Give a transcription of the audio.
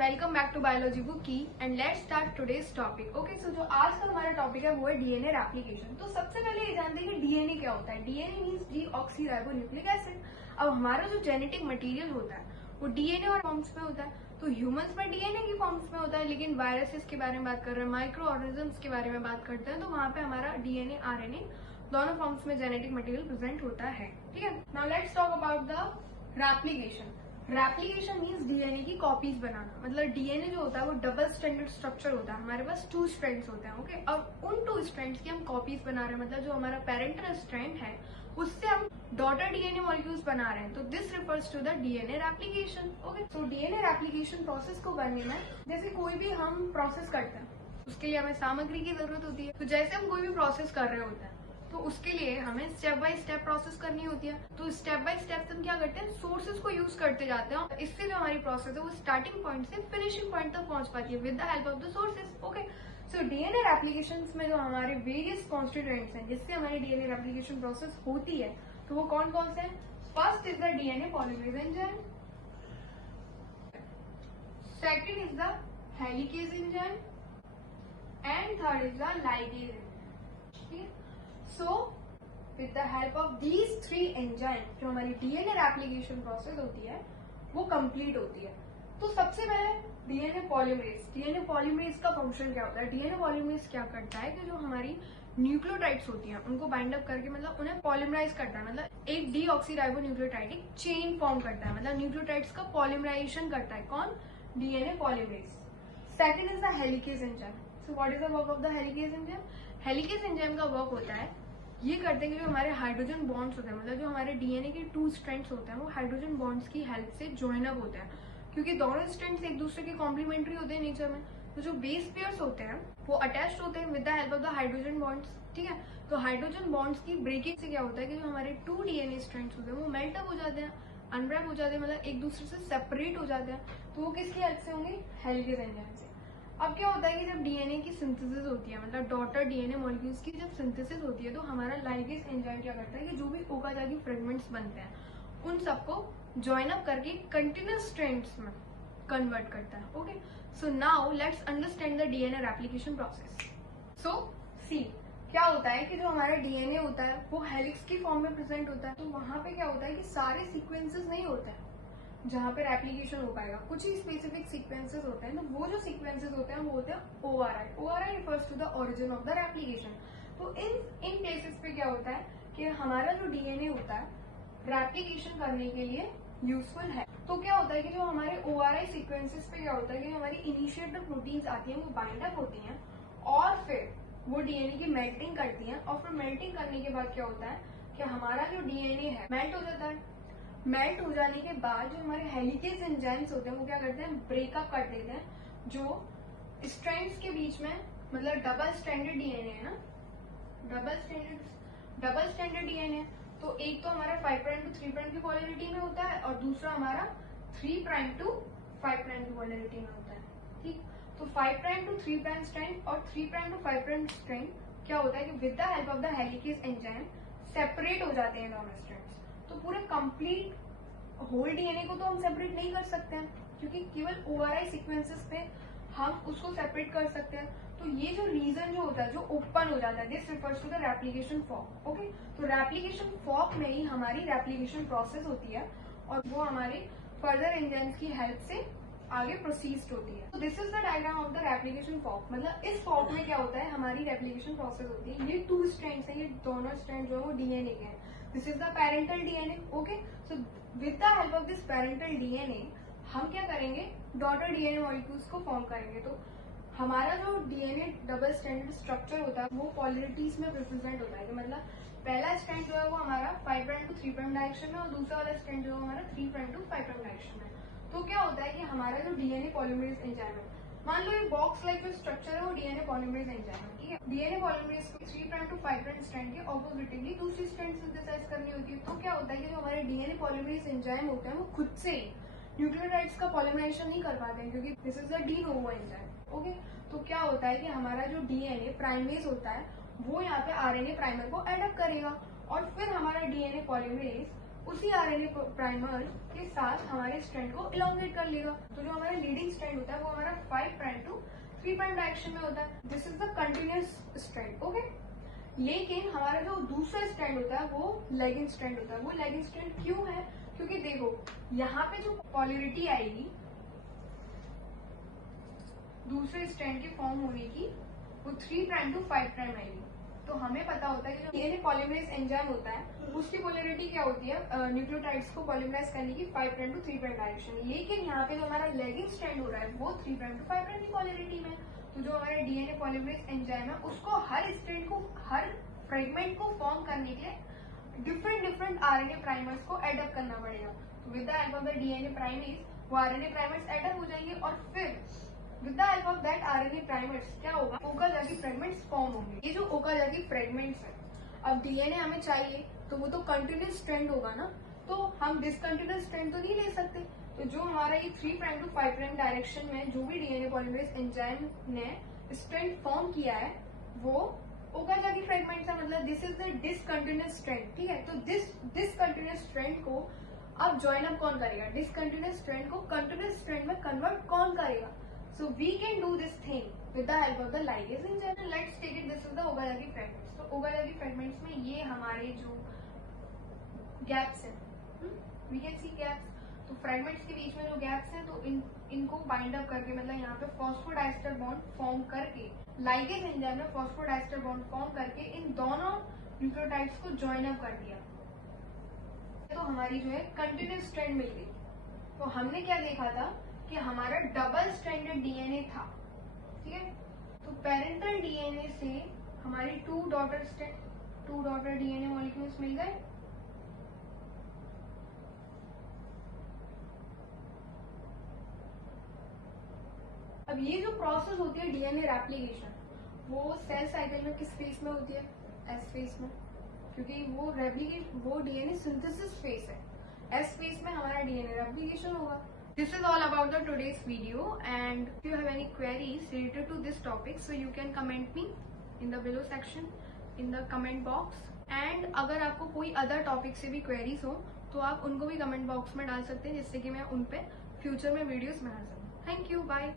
Welcome back to biology book की and let's start today's topic. Okay, so जो आज का हमारा टॉपिक है वो है डीएनए रेप्लिकेशन। तो सबसे पहले ये जानते हैं कि डीएनए क्या होता है। DNA means deoxyribonucleic acid. अब हमारा जो जेनेटिक मटेरियल होता है वो डीएनए और फॉर्म्स में होता है। तो ह्यूमंस में डीएनए की फॉर्म्स में होता है, लेकिन वायरसेस के बारे में बात कर रहे हैं, माइक्रो ऑर्गेनिजम्स के बारे में बात करते हैं, तो वहां पे हमारा डीएनए आरएनए दोनों फॉर्म्स में जेनेटिक मटेरियल प्रेजेंट होता है। ठीक है, now let's talk about the replication. Replication means DNA की कॉपीज बनाना। मतलब डीएनए जो होता है वो डबल स्ट्रैंडेड स्ट्रक्चर होता है, हमारे पास 2 स्ट्रैंड्स होते हैं। ओके, और उन 2 स्ट्रैंड्स की हम कॉपीज बना रहे हैं। मतलब जो हमारा पेरेंटल स्ट्रैंड है उससे हम डॉटर डीएनए मॉलिक्यूल्स बना रहे हैं। तो this refers to the DNA replication. Okay, तो डीएनए रेप्लिकेशन प्रोसेस को करने में जैसे कोई भी हम प्रोसेस करते हैं उसके लिए हमें सामग्री की जरूरत होती है। तो जैसे हम कोई भी प्रोसेस कर रहे होते हैं तो उसके लिए हमें स्टेप बाय स्टेप प्रोसेस करनी होती है। तो स्टेप बाय स्टेप हम क्या करते हैं, सोर्सेज को यूज करते जाते हैं। इससे जो हमारी प्रोसेस है वो स्टार्टिंग पॉइंट से फिनिशिंग पॉइंट तक पहुंच पाती है with the help of the sources. Okay, so DNA replication में जो हमारे वेरियस कॉन्स्टिट्यूएंट्स हैं जिससे हमारी डीएनए रेप्लिकेशन प्रोसेस होती है तो वो कौन कौन से हैं। First is the DNA polymerase enzyme, second is the helicase enzyme and third is the ligase enzyme. So, with the help of these 3 enzymes जो हमारी डीएनए रेप्लिकेशन प्रोसेस होती है वो कंप्लीट होती है। तो सबसे पहले डीएनए पॉलीमरेज का फंक्शन क्या होता है। डीएनए पॉलीमरेज क्या करता है कि जो हमारी न्यूक्लियोटाइड्स होती हैं उनको बाइंड अप करके मतलब उन्हें पॉलीमराइज करता है। मतलब एक डीऑक्सीराइबोन्यूक्लियोटाइड एक चेन फॉर्म करता है, मतलब न्यूक्लियोटाइड्स का पॉलीमराइजेशन करता है। कौन? DNA polymerase. Second is the helicase enzyme. So what is the work of the helicase enzyme. Helicase enzyme का वर्क होता है ये करते हैं कि जो हमारे हाइड्रोजन बॉन्ड्स होते हैं, मतलब जो हमारे डीएनए के 2 स्ट्रैंड्स होते हैं वो हाइड्रोजन बॉन्ड्स की हेल्प से ज्वाइन अप होते हैं, क्योंकि दोनों स्ट्रैंड्स एक दूसरे के कॉम्प्लीमेंट्री होते हैं नेचर में। तो जो बेस पेयर्स होते हैं वो अटैच्ड होते हैं with the help of the hydrogen bonds. ठीक है, तो हाइड्रोजन बॉन्ड्स की ब्रेकिंग से क्या होता है कि जो हमारे 2 डीएनए स्ट्रैंड्स होते हैं वो मेल्ट अप हो जाते हैं, अनरैप हो जाते हैं, मतलब एक दूसरे से सेपरेट हो जाते हैं। तो वो किसकी हेल्प से होंगे? हेलिकेज एंजाइम से। अब क्या होता है कि जब डीएनए की सिंथेसिस होती है, मतलब डॉटर डीएनए मॉलिक्यूल्स की जब सिंथेसिस होती है तो हमारा लाइगेज एंजाइम क्या करता है कि जो भी ओकाजाकी फ्रेगमेंट्स बनते हैं उन सबको जॉइन अप करके कंटिन्यूअस स्ट्रैंड्स में कन्वर्ट करता है। Okay, so now let's understand the DNA replication process. So see क्या होता है कि जो हमारा डीएनए होता है वो हेलिक्स की फॉर्म में प्रेजेंट होता है। तो वहां पे क्या होता है कि सारे सीक्वेंसेस नहीं होते हैं जहां पे रेप्लिकेशन हो पाएगा, कुछ ही स्पेसिफिक सीक्वेंसेस होते हैं। तो वो जो सीक्वेंसेस होते हैं वो होते हैं ORI. ORI refers to the origin of the replication. तो इन केसेस पे क्या होता है कि हमारा जो डीएनए होता है रेप्लिकेशन करने के लिए यूजफुल है। तो क्या होता है कि जो हमारे ओआरआई सीक्वेंसेस पे क्या होता है कि हमारी इनिशिएटर प्रोटीन्स आती हैं वो बाइंड अप होती हैं और फिर वो डीएनए की मेल्टिंग करती हैं, और फिर मेल्टिंग करने के बाद क्या होता है कि हमारा जो डीएनए है मेल्ट हो जाता है। मेल्ट हो जाने के बाद जो हमारे हेलिकेज एंजाइम्स होते हैं वो क्या करते हैं, ब्रेकअप कर देते हैं जो स्ट्रैंड्स के बीच में, मतलब डबल स्ट्रैंडेड डीएनए है ना, डबल स्ट्रैंडेड डीएनए। तो एक तो हमारा 5' to 3' की पोलैरिटी में होता है और दूसरा हमारा 3' to 5' की पोलैरिटी में होता है। ठीक, तो 5' to 3' स्ट्रैंड और 3' to 5' स्ट्रैंड क्या होता है कि with the help of the helicase enzyme separate हो जाते हैं दोनों स्ट्रैंड्स। तो पूरे कंप्लीट होल डीएनए को तो हम सेपरेट नहीं कर सकते हैं, क्योंकि केवल ओआरआई सीक्वेंसेस पे हम उसको सेपरेट कर सकते हैं। तो ये जो रीजन जो होता है जो ओपन हो जाता है, this refers to the replication fork. Okay, तो रेप्लिकेशन फॉर्क में ही हमारी रेप्लिकेशन प्रोसेस होती है और वो हमारे फर्दर एंजाइम्स की हेल्प से आगे प्रोसीड होती है। तो this is the diagram of the replication fork. मतलब इस फॉर्क में क्या होता है, हमारी रेप्लिकेशन प्रोसेस होती है। ये 2 स्ट्रैंड्स हैं, ये दोनों स्ट्रैंड जो है वो डीएनए के हैं। This is the parental DNA. Okay, so with the help of this parental DNA हम क्या करेंगे, डॉटर डीएनए मॉलिक्यूल्स को फॉर्म करेंगे। तो हमारा जो डीएनए डबल स्ट्रैंडेड स्ट्रक्चर होता है वो पॉलरिटीज में रिप्रेजेंट होता है कि मतलब पहला स्ट्रैंड जो है वो हमारा 5' to 3' डायरेक्शन में और दूसरा वाला स्ट्रैंड जो है हमारा 3' to 5' डायरेक्शन में। तो क्या होता है कि हमारा जो डीएनए पॉलीमरेज एंजाइम है, मान लो ये बॉक्स लाइक जो स्ट्रक्चर है वो डीएनए पॉलीमरेज एंजाइम है। ठीक है, डीएनए पॉलीमरेज को 3' to 5' स्ट्रैंड के ऑपोजिटिवली दूसरी स्ट्रैंड सिंथेसाइज करनी होती है। तो क्या होता है कि जो हमारे डीएनए पॉलीमरेज एंजाइम होते हैं वो खुद से न्यूक्लियोटाइड्स का पॉलीमराइजेशन नहीं कर पाते हैं, क्योंकि this is the de novo enzyme. Okay, तो क्या होता है कि हमारा जो डीएनए प्राइमेज होता है वो यहाँ पे आरएनए प्राइमर को एडअप करेगा और फिर हमारा डीएनए पॉलीमरेज उसी आरएनए प्राइमर के साथ हमारे स्ट्रैंड को इलोंगेट कर लेगा। तो जो हमारा लीडिंग स्ट्रैंड होता है वो हमारा 5 प्राइम टू 3 प्राइम डायरेक्शन में होता है। This is the continuous strand, okay. लेकिन हमारा जो दूसरा स्ट्रैंड होता है वो लैगिंग स्ट्रैंड होता है। वो लैगिंग स्ट्रैंड क्यों है? क्योंकि देखो यहाँ पे जो पोलैरिटी आएगी दूसरे स्ट्रैंड के फॉर्म होने की वो 3 प्राइम टू 5 प्राइम आएगी। तो हमें पता होता है कि जो डीएनए पॉलीमरेज एंजाइम होता है उसकी पोलैरिटी क्या होती है, न्यूक्लियोटाइड्स को पॉलीमराइज करने की 5 प्राइम टू 3 प्राइम डायरेक्शन। लेकिन यहाँ पे जो हमारा लैगिंग स्ट्रैंड हो रहा है वो 3 प्राइम टू 5 प्राइम की पोलैरिटी में। तो जो हमारा डीएनए पॉलीमरेज एंजाइम है उसको हर स्ट्रैंड को, हर फ्रेगमेंट को फॉर्म करने के लिए डिफरेंट आरएनए प्राइमर्स को एडअप करना पड़ेगा। तो with the help of the DNA primase वो आरएनए प्राइमर्स एडअप हो जाएंगे और फिर with the help of that RNA primers क्या होगा, ओकाजाकी फ्रेगमेंट्स फॉर्म होंगे। ये जो ओकाजाकी फ्रेगमेंट्स है, अब डीएनए हमें चाहिए तो वो तो कंटिन्यूस स्ट्रैंड होगा ना, तो हम डिसकंटिन्यूस स्ट्रैंड तो नहीं ले सकते। तो जो हमारा ये 3 प्राइम टू 5 प्राइम डायरेक्शन में जो भी डीएनए पॉलीमरेज एंजाइम ने स्ट्रैंड फॉर्म किया है वो ओकाजाकी फ्रेगमेंट्स है, मतलब this is the discontinuous strand, ठीक है। तो डिसकंटिन्यूस स्ट्रैंड को अब ज्वाइन अप कौन करेगा? डिसकंटिन्यूस स्ट्रैंड को कंटिन्यूस स्ट्रैंड में कन्वर्ट कौन करेगा? So we can do this thing with the help of the ligase enzyme. Let's take it. This is the Okazaki fragments. तो Okazaki fragments में ये हमारे जो gaps हैं, we can see gaps. तो fragments के बीच में जो gaps हैं तो इनको bind up करके, मतलब यहाँ पे phosphodiester bond form करके ligase enzyme ने phosphodiester bond form करके इन दोनों न्यूक्लियोटाइड्स को join up कर दिया। तो हमारी जो है कंटिन्यूस स्ट्रैंड मिल गई। तो हमने क्या देखा था कि हमारा डबल स्ट्रैंडेड डीएनए था, ठीक है। तो पेरेंटल डीएनए से हमारी 2 डॉटर डीएनए मॉलिक्यूल्स मिल गए। अब ये जो प्रोसेस होती है डीएनए रेप्लिकेशन, वो सेल साइकिल में किस फेज में होती है? एस फेज में, क्योंकि वो डीएनए सिंथेसिस फेज है। एस फेज में हमारा डीएनए रेप्लिकेशन होगा। This is all about the today's video, and if you have any queries related to this topic, so you can comment me in the below section in the comment box. And अगर आपको कोई other topic से भी queries हो तो आप उनको भी comment box में डाल सकते हैं, जिससे कि मैं उन पे future में videos बना सकूँ। Thank you, bye.